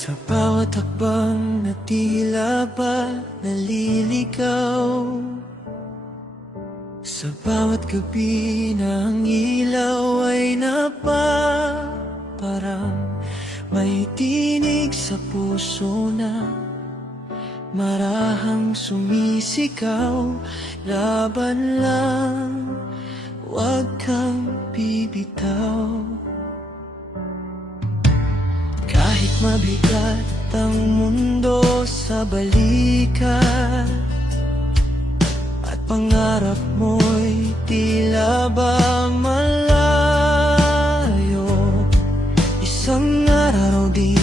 Sa bawat hakbang na tila ba naliligaw, sa bawat gabi na ang ilaw ay napaparang, may tinig sa puso na marahang sumisigaw. Laban lang, huwag kang bibitaw. Kahit mabigat ang mundo sa balikat, at pangarap mo'y tila ba malayo, isang araw din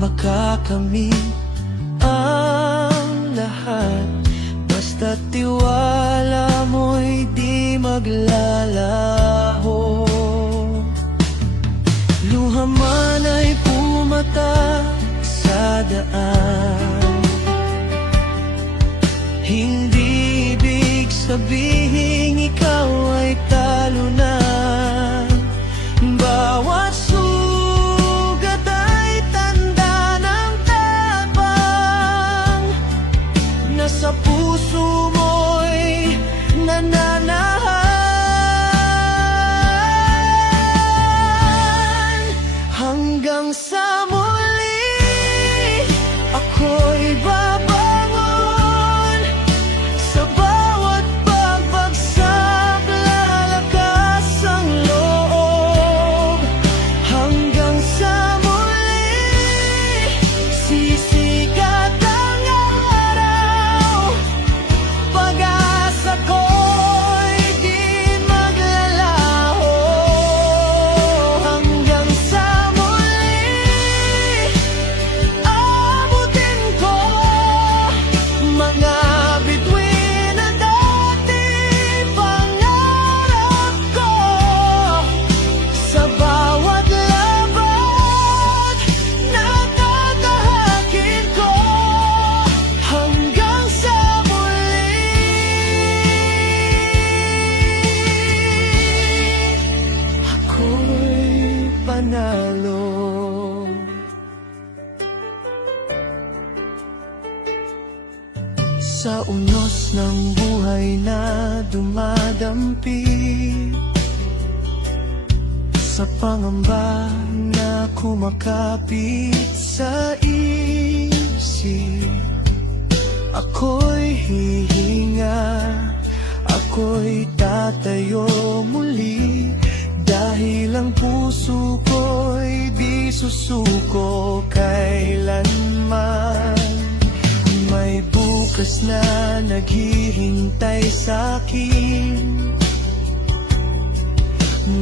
makakamit ang lahat. Basta't tiwala mo'y di maglalaho. Luha man ay pumata sa daan, hindi ibig sabihin ikaw ay talo na. Bawat sugat ay tanda ng tapang, nasa puso mo'y nananahan. Hanggang sa muli ako'y babangon, sa bawat pagbagsak lalakas ang loob. Hanggang sa muli sisikat ang araw, pag-asa ko'y di maglalaho. Hanggang sa muli abutin ko mga bituin na dati pangarap ko. Sa bawat labat na tatahakin ko, hanggang sa muli ako'y panalo. Sa unos ng buhay na dumadampi, sa pangamba na kumakapit sa isip, ako'y hihinga, ako'y tatayo muli, dahil ang puso ko'y di susuko kailanman. May bukas na naghihintay sa'kin,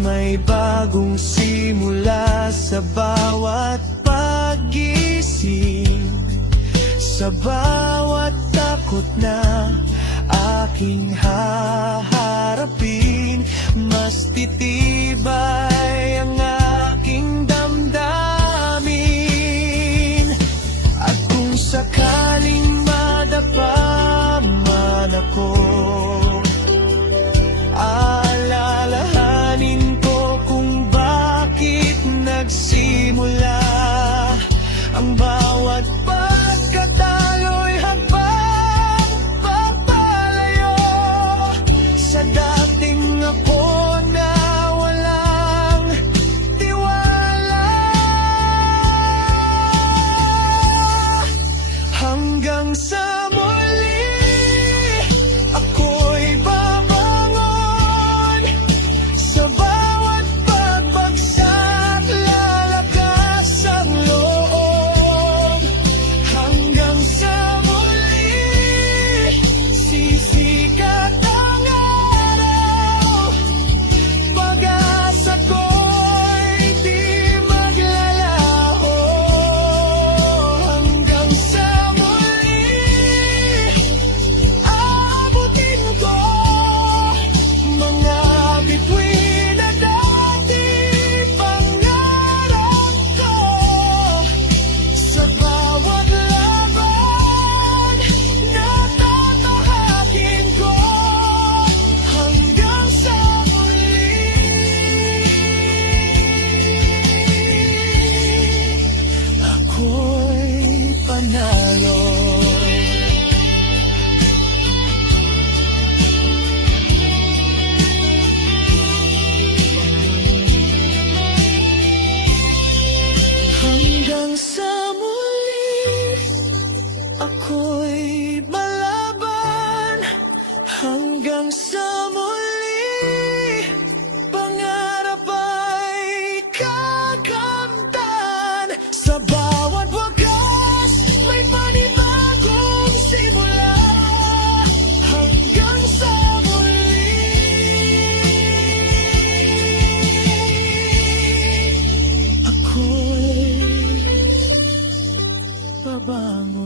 may bagong simula sa bawat pag-gising, sa bawat takot na aking haharapin. Mas titibay ang aking damdamin, at kung sakaling madapa man ako, alalahanin ko kung bakit nagsimula ang bawat pagkatalo'y habang pagpalayo sa dating ako na sa'yo. Hanggang sa muli, ako'y lalaban. Hanggang sa muli, pangarap ay kakamtan. Sa bawat wakas, may panibagong simula. Hanggang sa muli, ako'y babangon.